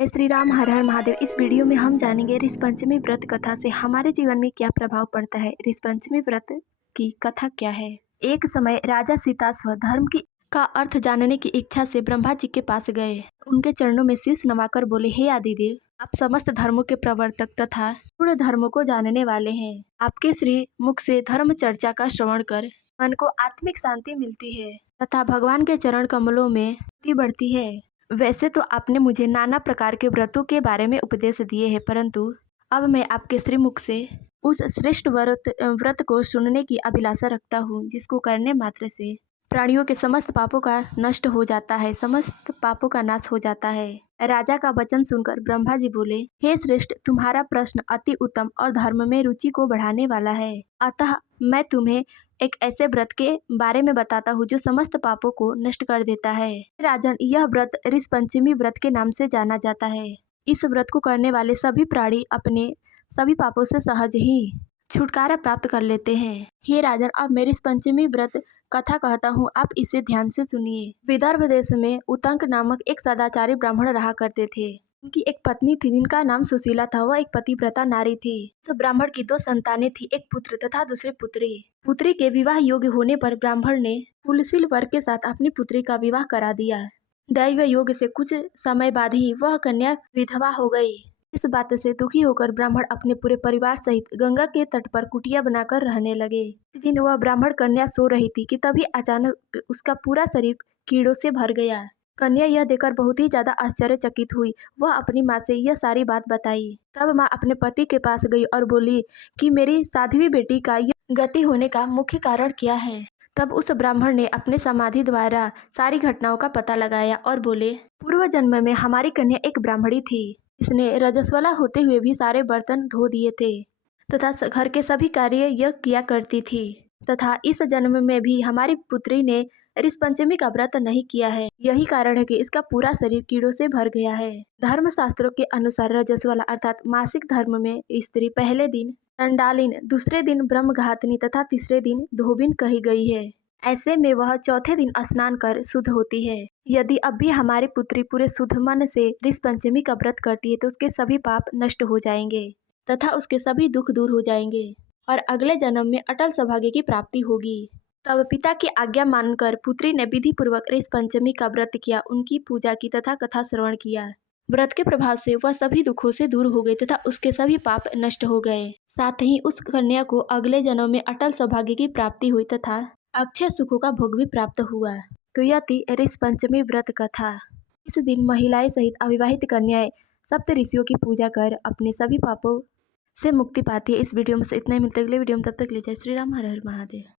जय श्री राम, हर हर महादेव। इस वीडियो में हम जानेंगे ऋषपंचमी व्रत कथा से हमारे जीवन में क्या प्रभाव पड़ता है। ऋषपंचमी व्रत की कथा क्या है। एक समय राजा सीताश्व धर्म की का अर्थ जानने की इच्छा से ब्रह्मा जी के पास गए। उनके चरणों में शीश नवाकर बोले, हे आदिदेव, आप समस्त धर्मों के प्रवर्तक तथा पूर्ण धर्मों को जानने वाले हैं। आपके श्री मुख से धर्म चर्चा का श्रवण कर मन को आत्मिक शांति मिलती है तथा भगवान के चरण कमलों में भक्ति बढ़ती है। वैसे तो आपने मुझे नाना प्रकार के व्रतों के बारे में उपदेश दिए हैं, परंतु अब मैं आपके श्रीमुख से उस श्रेष्ठ व्रत को सुनने की अभिलाषा रखता हूँ, जिसको करने मात्र से प्राणियों के समस्त पापों का नष्ट हो जाता है, समस्त पापों का नाश हो जाता है। राजा का वचन सुनकर ब्रह्मा जी बोले, हे श्रेष्ठ, तुम्हारा प्रश्न अति उत्तम और धर्म में रुचि को बढ़ाने वाला है। अतः मैं तुम्हें एक ऐसे व्रत के बारे में बताता हूँ जो समस्त पापों को नष्ट कर देता है। राजन, यह व्रत ऋषपंचमी व्रत के नाम से जाना जाता है। इस व्रत को करने वाले सभी प्राणी अपने सभी पापों से सहज ही छुटकारा प्राप्त कर लेते हैं। हे राजन, अब मैं ऋषपंचमी व्रत कथा कहता हूँ, आप इसे ध्यान से सुनिए। विदर्भ देश में उतंक नामक एक सदाचारी ब्राह्मण रहा करते थे। उनकी एक पत्नी थी जिनका नाम सुशीला था। वह एक पतिव्रता नारी थी। उस ब्राह्मण की 2 संतानें थी, एक पुत्र तथा दूसरी पुत्री। पुत्री के विवाह योग्य होने पर ब्राह्मण ने कुलशील वर के साथ अपनी पुत्री का विवाह करा दिया। दैव योग से कुछ समय बाद ही वह कन्या विधवा हो गई। इस बात से दुखी होकर ब्राह्मण अपने पूरे परिवार सहित गंगा के तट पर कुटिया बनाकर रहने लगे। एक दिन वह ब्राह्मण कन्या सो रही थी कि तभी अचानक उसका पूरा शरीर कीड़ों से भर गया। कन्या यह देखकर बहुत ही ज्यादा आश्चर्यचकित हुई। वह अपनी माँ से यह सारी बात बताई। तब माँ अपने पति के पास गई और बोली कि मेरी साध्वी बेटी का यह गति होने का मुख्य कारण क्या है। तब उस ब्राह्मण ने अपने समाधि द्वारा सारी घटनाओं का पता लगाया और बोले, पूर्व जन्म में हमारी कन्या एक ब्राह्मणी थी। इसने रजस्वला होते हुए भी सारे बर्तन धो दिए थे तथा घर के सभी कार्य यह किया करती थी, तथा इस जन्म में भी हमारी पुत्री ने ऋषपंचमी का व्रत नहीं किया है। यही कारण है कि इसका पूरा शरीर कीड़ों से भर गया है। धर्म शास्त्रों के अनुसार रजस्वला अर्थात मासिक धर्म में स्त्री पहले दिन चंडालिन, दूसरे दिन ब्रह्मघातनी तथा तीसरे दिन धोबिन कही गई है। ऐसे में वह चौथे दिन स्नान कर शुद्ध होती है। यदि अब भी हमारी पुत्री पूरे शुद्ध मन से ऋषपंचमी का व्रत करती है तो उसके सभी पाप नष्ट हो जाएंगे तथा उसके सभी दुख दूर हो जाएंगे और अगले जन्म में अटल सौभाग्य की प्राप्ति होगी। तब पिता की आज्ञा मानकर पुत्री ने विधि पूर्वक ऋषपंचमी का व्रत किया, उनकी पूजा की तथा कथा श्रवण किया। व्रत के प्रभाव से वह सभी दुखों से दूर हो गई तथा उसके सभी पाप नष्ट हो गए। साथ ही उस कन्या को अगले जन्म में अटल सौभाग्य की प्राप्ति हुई तथा अक्षय सुखों का भोग भी प्राप्त हुआ। तो यह थी ऋषपंचमी व्रत कथा। इस दिन महिलाएं सहित अविवाहित कन्याएं सप्त ऋषियों की पूजा कर अपने सभी पापों से मुक्ति पाती है। इस वीडियो में से इतना ही। मिलते अगले वीडियो में, तब तक ले जय श्री राम, हर हर महादेव।